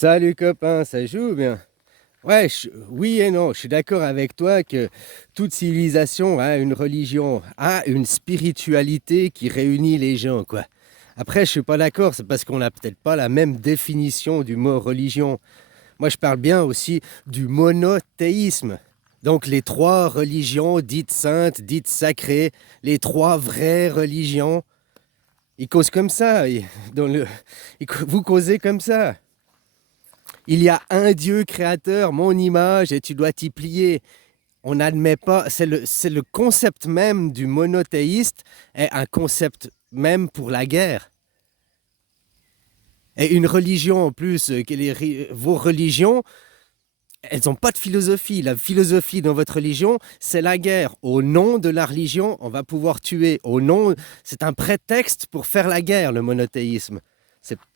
Salut copain, ça joue bien? Ouais, oui et non, je suis d'accord avec toi que toute civilisation a une religion, a une spiritualité qui réunit les gens, quoi. Après, je suis pas d'accord, c'est parce qu'on n'a peut-être pas la même définition du mot religion. Moi, je parle bien aussi du monothéisme. Donc les trois religions dites saintes, dites sacrées, les trois vraies religions, ils causent comme ça, vous causez comme ça. Il y a un Dieu créateur, mon image, et tu dois t'y plier. On n'admet pas, c'est le concept même du monothéiste, est un concept même pour la guerre. Et une religion en plus, vos religions, elles n'ont pas de philosophie. La philosophie dans votre religion, c'est la guerre. Au nom de la religion, on va pouvoir tuer. C'est un prétexte pour faire la guerre, le monothéisme.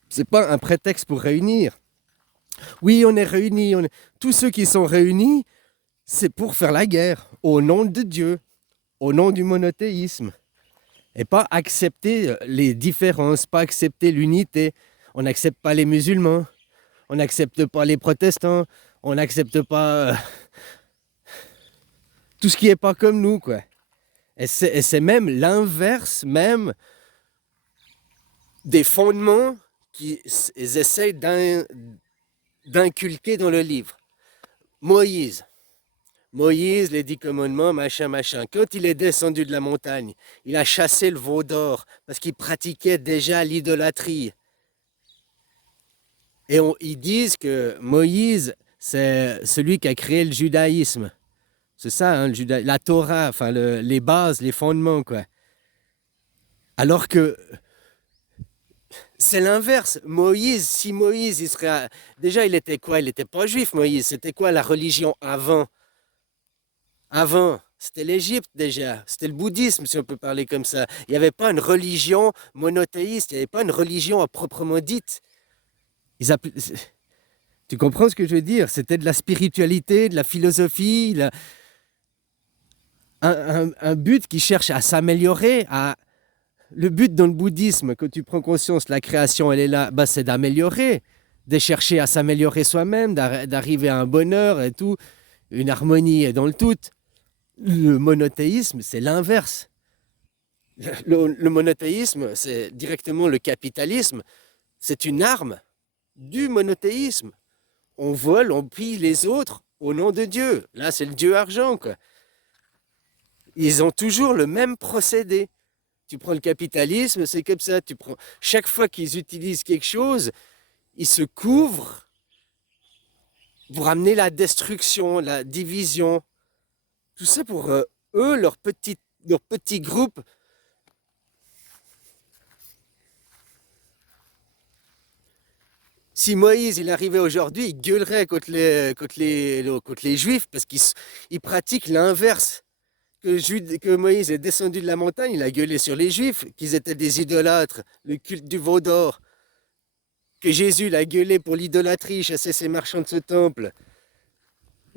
C'est pas un prétexte pour réunir. Oui, on est réunis. Tous ceux qui sont réunis, c'est pour faire la guerre, au nom de Dieu, au nom du monothéisme. Et pas accepter les différences, pas accepter l'unité. On n'accepte pas les musulmans, on n'accepte pas les protestants, on n'accepte pas tout ce qui n'est pas comme nous, quoi. Et c'est même l'inverse même des fondements qu'ils essayent d'inculquer dans le livre. Moïse, les 10 commandements, machin, machin. Quand il est descendu de la montagne, il a chassé le veau d'or parce qu'il pratiquait déjà l'idolâtrie. Et ils disent que Moïse, c'est celui qui a créé le judaïsme. C'est ça, hein, la Torah, enfin les bases, les fondements, quoi. Alors que c'est l'inverse. Moïse, si Moïse, il serait... Déjà, il était quoi? Il n'était pas juif, Moïse. C'était quoi la religion avant? Avant, c'était l'Égypte déjà, c'était le bouddhisme si on peut parler comme ça. Il n'y avait pas une religion monothéiste, il n'y avait pas une religion à proprement dite. Ils appel- Tu comprends ce que je veux dire? C'était de la spiritualité, de la philosophie, un but qui cherche à s'améliorer. Le but dans le bouddhisme, quand tu prends conscience que la création, elle est là, bah, c'est d'améliorer, de chercher à s'améliorer soi-même, d'arriver à un bonheur et tout, une harmonie dans le tout. Le monothéisme, c'est l'inverse. Le monothéisme, c'est directement le capitalisme. C'est une arme du monothéisme. On vole, on pille les autres au nom de Dieu. Là, c'est le Dieu argent, quoi. Ils ont toujours le même procédé. Tu prends le capitalisme, c'est comme ça. Chaque fois qu'ils utilisent quelque chose, ils se couvrent pour amener la destruction, la division. Tout ça pour eux, leur petit groupe. Si Moïse il arrivait aujourd'hui, il gueulerait contre les Juifs parce qu'il pratique l'inverse. Que Moïse est descendu de la montagne, il a gueulé sur les Juifs, qu'ils étaient des idolâtres, le culte du veau d'or. Que Jésus l'a gueulé pour l'idolâtrie, chasser ses marchands de ce temple.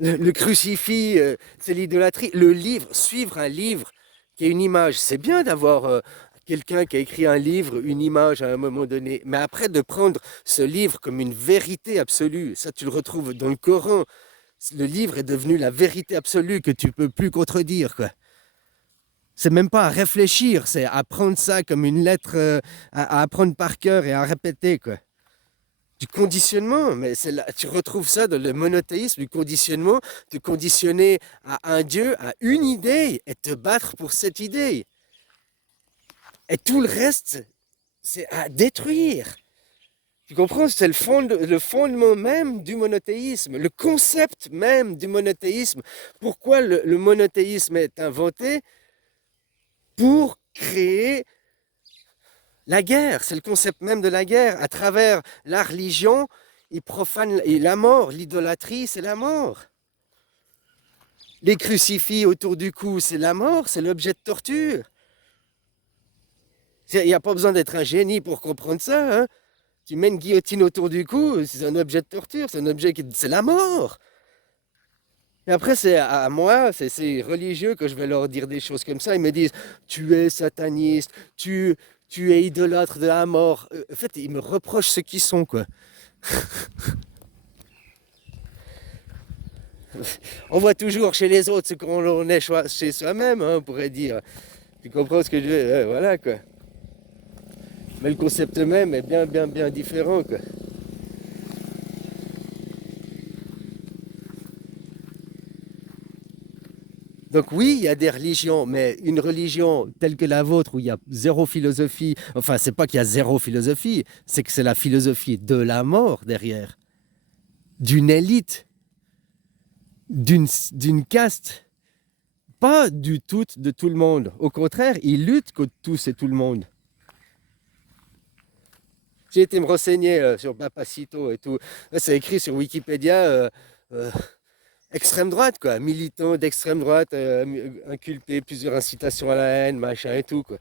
Le crucifix, c'est l'idolâtrie. Le livre, suivre un livre qui est une image, c'est bien d'avoir quelqu'un qui a écrit un livre, une image à un moment donné, mais après de prendre ce livre comme une vérité absolue, ça tu le retrouves dans le Coran. Le livre est devenu la vérité absolue que tu peux plus contredire, quoi. C'est même pas à réfléchir, c'est à prendre ça comme une lettre à apprendre par cœur et à répéter, quoi. Du conditionnement, mais tu retrouves ça dans le monothéisme, du conditionnement, te conditionner à un Dieu, à une idée, et te battre pour cette idée. Et tout le reste, c'est à détruire. Tu comprends? C'est le fondement même du monothéisme, le concept même du monothéisme. Pourquoi le monothéisme est inventé? Pour créer la guerre. C'est le concept même de la guerre. À travers la religion, ils profanent la mort. L'idolâtrie, c'est la mort. Les crucifix autour du cou, c'est la mort, c'est l'objet de torture. Il n'y a pas besoin d'être un génie pour comprendre ça, hein. Tu mets une guillotine autour du cou, c'est un objet de torture, c'est la mort. Et après, c'est à moi, c'est ces religieux que je vais leur dire des choses comme ça. Ils me disent, tu es sataniste, tu es idolâtre de la mort. En fait, ils me reprochent ce qu'ils sont, quoi. On voit toujours chez les autres ce qu'on est chez soi-même, hein, on pourrait dire. Tu comprends ce que je veux dire? Voilà quoi. Mais le concept même est bien, bien, bien différent quoi. Donc oui, il y a des religions, mais une religion telle que la vôtre où il y a zéro philosophie, enfin c'est pas qu'il y a zéro philosophie, c'est que c'est la philosophie de la mort derrière, d'une élite, d'une caste, pas du tout de tout le monde. Au contraire, ils luttent contre tous et tout le monde. J'ai été me renseigner sur Papacito et tout. Là, c'est écrit sur Wikipédia, euh, extrême droite, quoi. Militant d'extrême droite, inculpé, plusieurs incitations à la haine, machin et tout, quoi.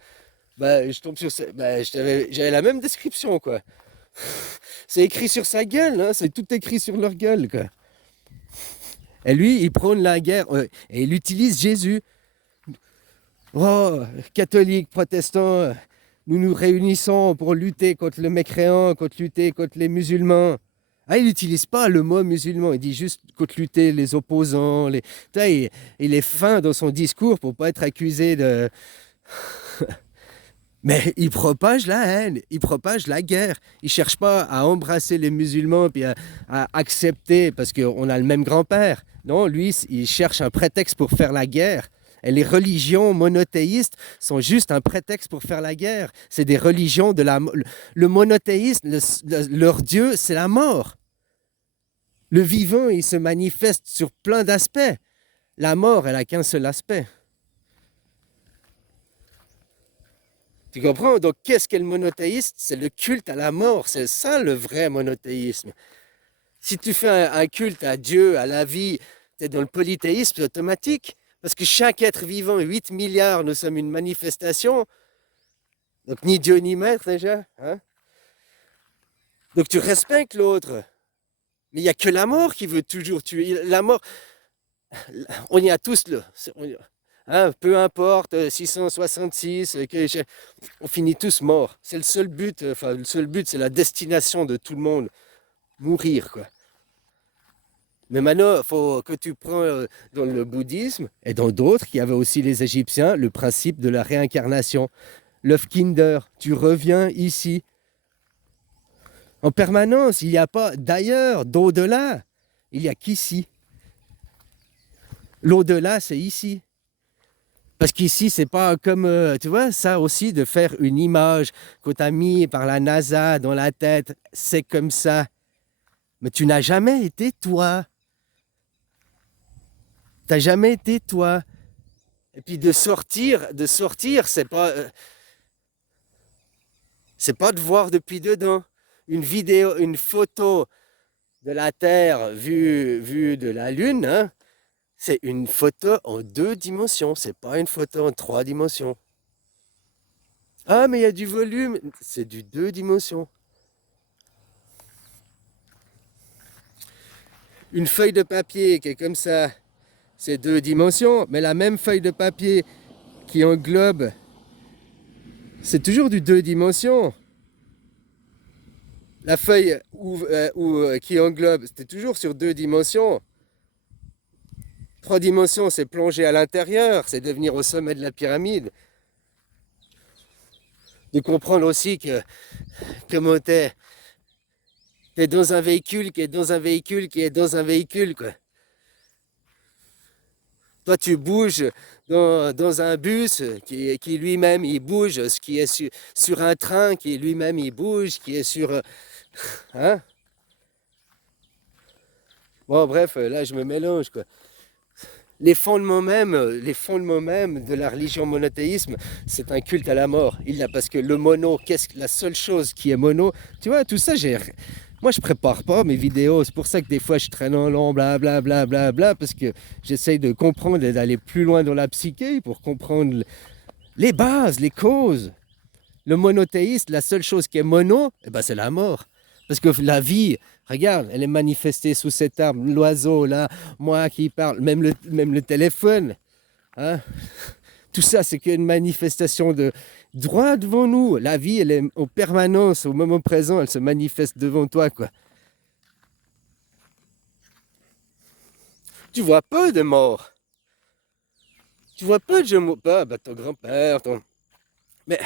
Bah, je tombe sur ça. Bah, j'avais la même description, quoi. C'est écrit sur sa gueule, hein, c'est tout écrit sur leur gueule, quoi. Et lui, il prône la guerre et il utilise Jésus. Oh, catholiques, protestants, nous nous réunissons pour lutter contre le mécréant, contre lutter contre les musulmans. Ah, il n'utilise pas le mot musulman, il dit juste contre lutter les opposants. Il est fin dans son discours pour ne pas être accusé de... Mais il propage la haine, il propage la guerre. Il ne cherche pas à embrasser les musulmans puis à accepter parce qu'on a le même grand-père. Non, lui, il cherche un prétexte pour faire la guerre. Et les religions monothéistes sont juste un prétexte pour faire la guerre. C'est des religions de la... Le monothéisme, leur Dieu, c'est la mort. Le vivant, il se manifeste sur plein d'aspects. La mort, elle n'a qu'un seul aspect. Tu comprends? Donc, qu'est-ce qu'est le monothéisme? C'est le culte à la mort. C'est ça le vrai monothéisme. Si tu fais un culte à Dieu, à la vie, tu es dans le polythéisme, c'est automatique. Parce que chaque être vivant, 8 milliards, nous sommes une manifestation. Donc, ni Dieu ni maître déjà. Hein? Donc, tu respectes l'autre. Mais il n'y a que la mort qui veut toujours tuer. La mort, on y a tous le. Hein, peu importe, 666, on finit tous morts. C'est le seul but, enfin le seul but, c'est la destination de tout le monde, mourir quoi. Mais maintenant, il faut que tu prends dans le bouddhisme et dans d'autres, qui avaient aussi les Égyptiens, le principe de la réincarnation. L'œuf Kinder, tu reviens ici. En permanence, il n'y a pas d'ailleurs, d'au-delà. Il n'y a qu'ici. L'au-delà, c'est ici. Parce qu'ici, c'est pas comme, tu vois, ça aussi, de faire une image qu'on t'a mis par la NASA dans la tête, c'est comme ça. Mais tu n'as jamais été toi. Tu n'as jamais été toi. Et puis c'est pas de voir depuis dedans. Une vidéo, une photo de la Terre vue de la Lune, hein, c'est une photo en 2 dimensions, c'est pas une photo en 3 dimensions. Ah, mais il y a du volume, c'est du 2 dimensions. Une feuille de papier qui est comme ça, c'est 2 dimensions, mais la même feuille de papier qui englobe, c'est toujours du 2 dimensions. La feuille qui englobe, c'était toujours sur 2 dimensions. 3 dimensions, c'est plonger à l'intérieur, c'est devenir au sommet de la pyramide. De comprendre aussi que comment t'es dans un véhicule qui est dans un véhicule qui est dans un véhicule, quoi. Toi, tu bouges dans un bus qui lui-même, il bouge, ce qui est sur un train qui lui-même, il bouge, qui est sur... Hein? Bon, bref, là, je me mélange, quoi. Les fondements même de la religion monothéisme, c'est un culte à la mort. Parce que le mono, la seule chose qui est mono, tu vois, tout ça, moi, je prépare pas mes vidéos. C'est pour ça que des fois, je traîne en long, blablabla, bla, bla, bla, parce que j'essaye de comprendre et d'aller plus loin dans la psyché pour comprendre les bases, les causes. Le monothéiste, la seule chose qui est mono, eh ben, c'est la mort. Parce que la vie, regarde, elle est manifestée sous cet arbre, l'oiseau là, moi qui parle, même le téléphone. Hein? Tout ça, c'est qu'une manifestation de droit devant nous. La vie, elle est en permanence, au moment présent, elle se manifeste devant toi, quoi. Tu vois peu de morts. Tu vois peu de gens, pas ton grand-père, mais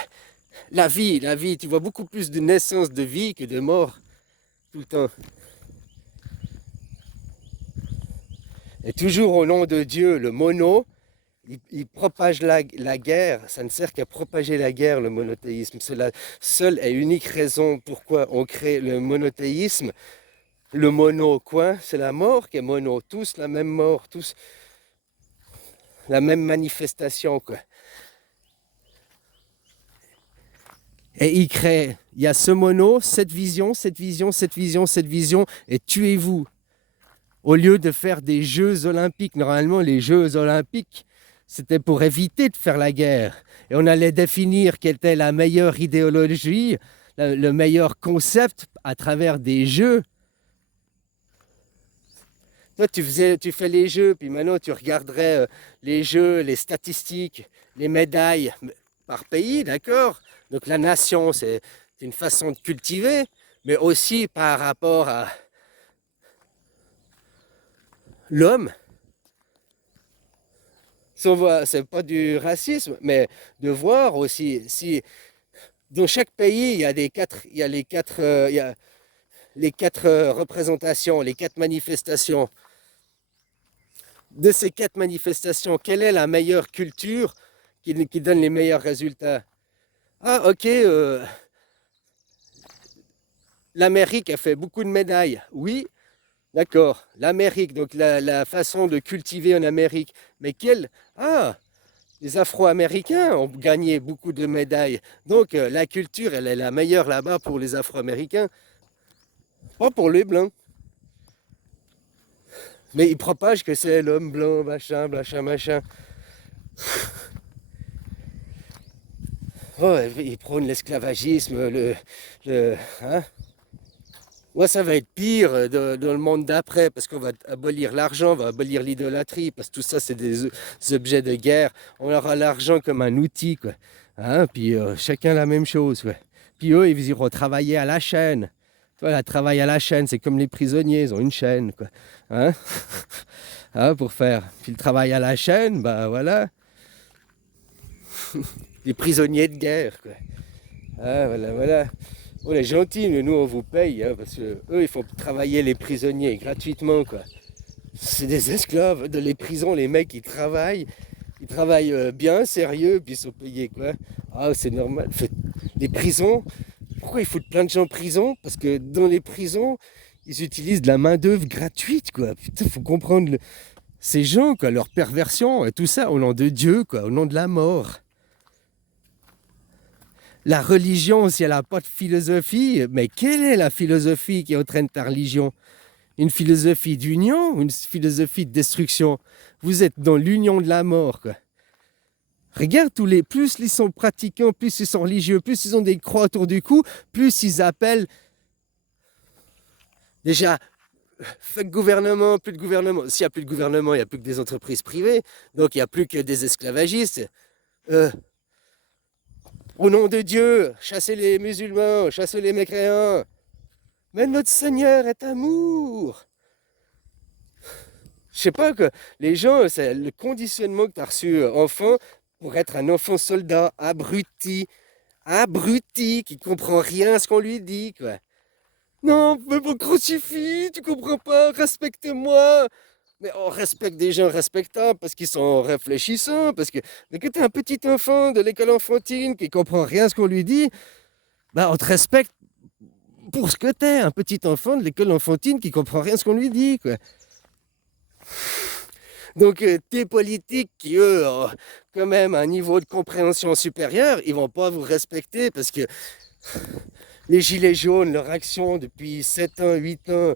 la vie, tu vois beaucoup plus de naissances de vie que de morts tout le temps. Et toujours au nom de Dieu, le mono, il propage la guerre. Ça ne sert qu'à propager la guerre, le monothéisme. C'est la seule et unique raison pourquoi on crée le monothéisme. Le mono, quoi? C'est la mort qui est mono. Tous la même mort, tous la même manifestation, quoi. Et il y a ce mono, cette vision, cette vision, cette vision, cette vision, et tuez-vous. Au lieu de faire des Jeux olympiques, normalement les Jeux olympiques, c'était pour éviter de faire la guerre. Et on allait définir quelle était la meilleure idéologie, le meilleur concept à travers des Jeux. Toi, tu fais les Jeux, puis maintenant tu regarderais les Jeux, les statistiques, les médailles par pays, d'accord? Donc la nation, c'est une façon de cultiver, mais aussi par rapport à l'homme. C'est pas du racisme, mais de voir aussi si dans chaque pays il y a les quatre représentations, les quatre manifestations. De ces quatre manifestations, quelle est la meilleure culture qui donne les meilleurs résultats? Ah, ok, l'Amérique a fait beaucoup de médailles. Oui, d'accord. L'Amérique, donc la façon de cultiver en Amérique. Mais quelle... Ah, les Afro-Américains ont gagné beaucoup de médailles. Donc la culture, elle est la meilleure là-bas pour les Afro-Américains, pas pour les Blancs. Mais ils propagent que c'est l'homme blanc, machin, machin, machin. Oh, ils prônent l'esclavagisme, hein. Ouais, ça va être pire dans le monde d'après, parce qu'on va abolir l'argent, on va abolir l'idolâtrie, parce que tout ça, c'est des objets de guerre. On aura l'argent comme un outil, quoi. Hein, puis chacun la même chose, ouais. Puis eux, ils iront travailler à la chaîne. Toi, le travail à la chaîne, c'est comme les prisonniers, ils ont une chaîne, quoi. Hein? Hein, pour faire. Puis le travail à la chaîne, bah voilà, les prisonniers de guerre, quoi. Ah, voilà, voilà. On est gentils, mais nous, on vous paye, hein, parce que eux, ils font travailler les prisonniers gratuitement, quoi. C'est des esclaves. Dans les prisons, les mecs, ils travaillent bien, sérieux, puis ils sont payés, quoi. Ah, c'est normal. Les prisons, pourquoi ils foutent plein de gens en prison? Parce que dans les prisons, ils utilisent de la main-d'œuvre gratuite, quoi. Putain, faut comprendre ces gens, quoi, leur perversion et tout ça, au nom de Dieu, quoi, au nom de la mort. La religion, si elle n'a pas de philosophie, mais quelle est la philosophie qui entraîne ta religion? Une philosophie d'union ou une philosophie de destruction? Vous êtes dans l'union de la mort, quoi. Regarde plus ils sont pratiquants, plus ils sont religieux, plus ils ont des croix autour du cou, plus ils appellent déjà fuck gouvernement, plus de gouvernement. S'il n'y a plus de gouvernement, il n'y a plus que des entreprises privées, donc il n'y a plus que des esclavagistes. Euh, Au nom de Dieu, chassez les musulmans, chassez les mécréants. Mais notre Seigneur est amour. Je sais pas que les gens, c'est le conditionnement que tu as reçu enfant pour être un enfant soldat, abruti, qui comprend rien à ce qu'on lui dit, quoi. Non, mais mon crucifix, tu comprends pas, respecte-moi. Mais on respecte des gens respectables parce qu'ils sont réfléchissants, parce que mais que tu es un petit enfant de l'école enfantine qui comprend rien à ce qu'on lui dit, bah on te respecte pour ce que tu es, un petit enfant de l'école enfantine qui comprend rien à ce qu'on lui dit, quoi. Donc tes politiques qui, eux, ont quand même un niveau de compréhension supérieur, ils vont pas vous respecter parce que les gilets jaunes, leur action depuis 7 ans, 8 ans,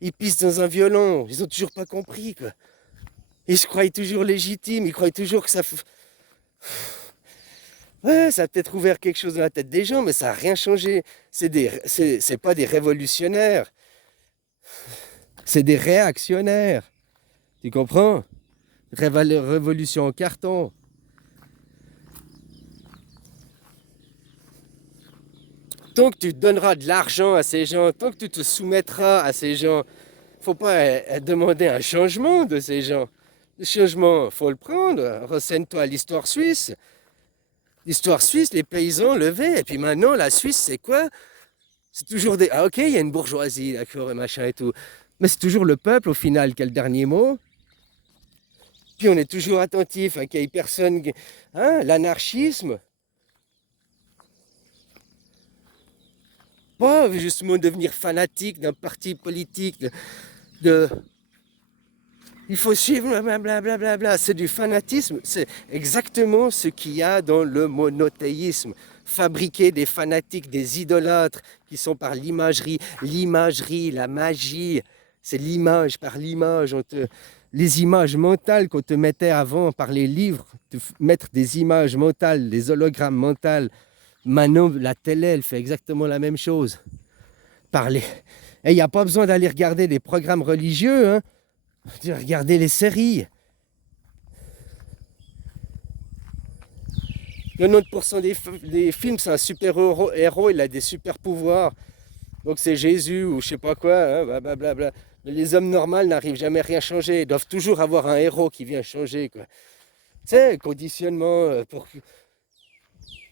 ils pissent dans un violon, ils ont toujours pas compris, quoi. Ils se croient toujours légitimes, ils croient toujours que ça... Ouais, ça a peut-être ouvert quelque chose dans la tête des gens, mais ça n'a rien changé. C'est pas des révolutionnaires, c'est des réactionnaires. Tu comprends? Révolution en carton. Tant que tu donneras de l'argent à ces gens, tant que tu te soumettras à ces gens, faut pas demander un changement de ces gens. Le changement, faut le prendre. Renseigne-toi à l'histoire suisse. L'histoire suisse, les paysans levaient. Et puis maintenant, la Suisse, c'est quoi? C'est toujours des... Ah ok, il y a une bourgeoisie, d'accord, et machin et tout. Mais c'est toujours le peuple, au final, qui a le dernier mot. Puis on est toujours attentif à qu'il n'y ait personne... Hein, l'anarchisme. Pas justement devenir fanatique d'un parti politique, de... Il faut suivre, blablabla. Bla, bla. C'est du fanatisme. C'est exactement ce qu'il y a dans le monothéisme. Fabriquer des fanatiques, des idolâtres qui sont par l'imagerie, la magie. C'est l'image, par l'image. Les images mentales qu'on te mettait avant par les livres, mettre des images mentales, des hologrammes mentales. Maintenant, la télé, elle fait exactement la même chose. Parler. Et il n'y a pas besoin d'aller regarder des programmes religieux, hein. Regardez les séries. 90% des films, c'est un super-héros, il a des super pouvoirs. Donc c'est Jésus ou je sais pas quoi, hein, blablabla. Mais les hommes normaux n'arrivent jamais à rien changer. Ils doivent toujours avoir un héros qui vient changer, quoi. Tu sais, conditionnement pour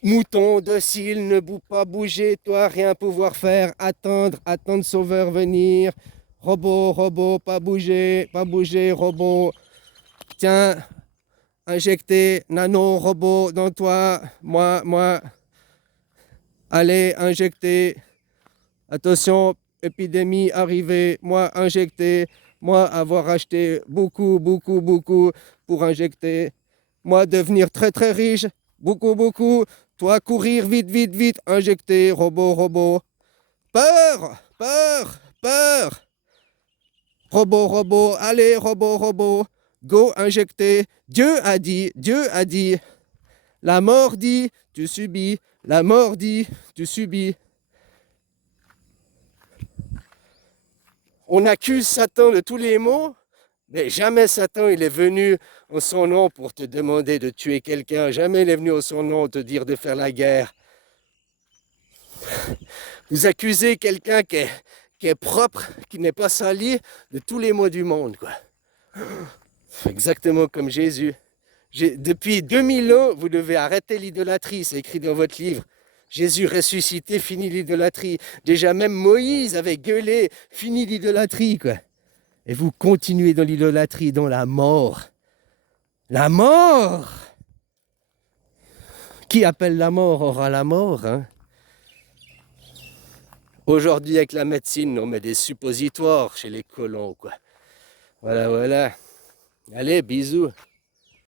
mouton docile, ne pas bouger, toi, rien pouvoir faire, attendre sauveur venir. Robot, pas bouger, robot. Tiens, injecter nano-robot dans toi, moi. Allez, injecter. Attention, épidémie arrivée, moi injecter. Moi avoir acheté beaucoup pour injecter. Moi devenir très riche, beaucoup. Toi courir vite, injecter, robot. Peur. Robot, allez, robot, go injecter. Dieu a dit. La mort dit, tu subis. La mort dit, tu subis. On accuse Satan de tous les maux, mais jamais Satan il est venu en son nom pour te demander de tuer quelqu'un. Jamais il est venu en son nom te dire de faire la guerre. Vous accusez quelqu'un qui est propre, qui n'est pas sali de tous les maux du monde, quoi. Exactement comme Jésus. Depuis 2000 ans, vous devez arrêter l'idolâtrie, c'est écrit dans votre livre. Jésus ressuscité, fini l'idolâtrie. Déjà même Moïse avait gueulé, fini l'idolâtrie, quoi. Et vous continuez dans l'idolâtrie, dans la mort. La mort! Qui appelle la mort aura la mort, hein. Aujourd'hui, avec la médecine, on met des suppositoires chez les colons, quoi. Voilà. Allez, bisous.